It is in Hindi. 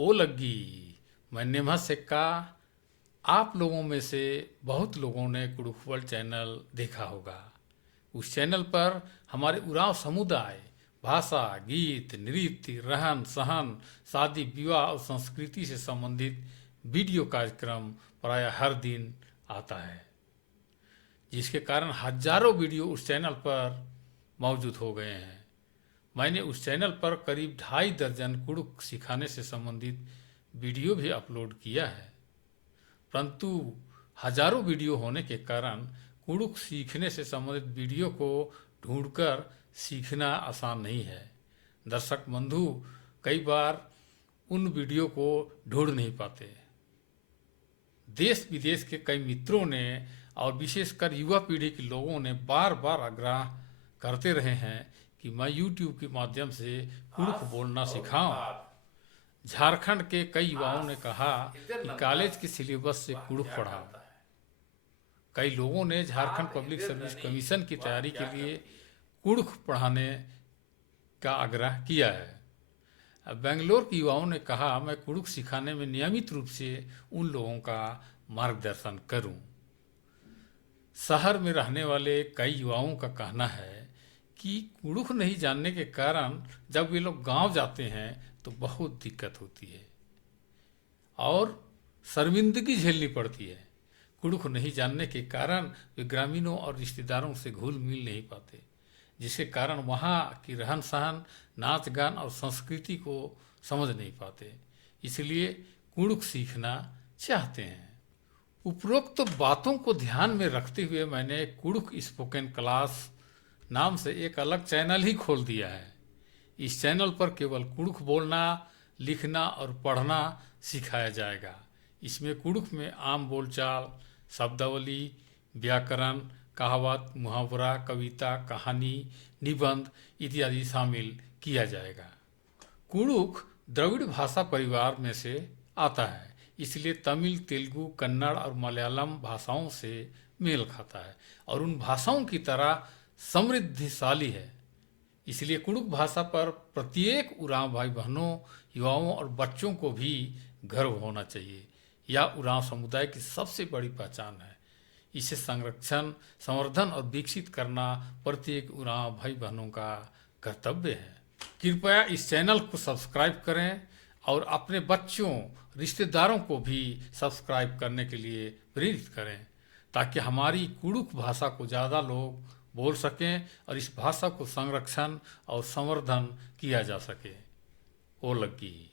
ओ लग्गी। मैं निमह सिक्का। आप लोगों में से बहुत लोगों ने कुडुख वर्ल्ड चैनल देखा होगा। उस चैनल पर हमारे उरांव समुदाय, भाषा, गीत, नृत्य, रहन सहन, शादी विवाह और संस्कृति से संबंधित वीडियो कार्यक्रम प्रायः हर दिन आता है, जिसके कारण हजारों वीडियो उस चैनल पर मौजूद हो गए हैं। मैंने उस चैनल पर करीब 2.5 दर्जन कुडुख सिखाने से संबंधित वीडियो भी अपलोड किया है, परंतु हजारों वीडियो होने के कारण कुडुख सीखने से संबंधित वीडियो को ढूंढकर सीखना आसान नहीं है। दर्शक बंधु कई बार उन वीडियो को ढूंढ नहीं पाते। देश विदेश के कई मित्रों ने और विशेषकर युवा पीढ़ी के लोगों ने बार बार आग्रह करते रहे हैं कि मैं YouTube के माध्यम से कुडुख बोलना सिखाऊं। झारखंड के कई युवाओं ने कहा कि कॉलेज के सिलेबस से कुडुख पढ़ाओ। कई लोगों ने झारखंड पब्लिक सर्विस कमीशन की तैयारी के लिए कुडुख पढ़ाने का आग्रह किया है। बेंगलोर के युवाओं ने कहा मैं कुडुख सिखाने में नियमित रूप से उन लोगों का मार्गदर्शन करूं। शहर में रहने वाले कई युवाओं का कहना है कि कुडुख नहीं जानने के कारण जब वे लोग गांव जाते हैं तो बहुत दिक्कत होती है और शर्मिंदगी झेलनी पड़ती है। कुडुख नहीं जानने के कारण वे ग्रामीणों और रिश्तेदारों से घुल मिल नहीं पाते, जिसके कारण वहाँ की रहन सहन, नाच गान और संस्कृति को समझ नहीं पाते, इसलिए कुडुख सीखना चाहते हैं। उपरोक्त बातों को ध्यान में रखते हुए मैंने कुडुख स्पोकन क्लास नाम से एक अलग चैनल ही खोल दिया है। इस चैनल पर केवल कुडुख बोलना, लिखना और पढ़ना सिखाया जाएगा। इसमें कुडुख में आम बोलचाल, शब्दावली, व्याकरण, कहावत, मुहावरा, कविता, कहानी, निबंध इत्यादि शामिल किया जाएगा। कुडुख द्रविड़ भाषा परिवार में से आता है, इसलिए तमिल, तेलुगु, कन्नड़ और मलयालम भाषाओं से मेल खाता है और उन भाषाओं की तरह समृद्धिशाली है। इसलिए कुडुख भाषा पर प्रत्येक उरांव भाई बहनों, युवाओं और बच्चों को भी गर्व होना चाहिए। यह उरांव समुदाय की सबसे बड़ी पहचान है। इसे संरक्षण, संवर्धन और विकसित करना प्रत्येक उरांव भाई बहनों का कर्तव्य है। कृपया इस चैनल को सब्सक्राइब करें और अपने बच्चों, रिश्तेदारों को भी सब्सक्राइब करने के लिए प्रेरित करें, ताकि हमारी कुडुख भाषा को ज़्यादा लोग बोल सकें और इस भाषा को संरक्षण और संवर्धन किया जा सके। ओ लग्गी।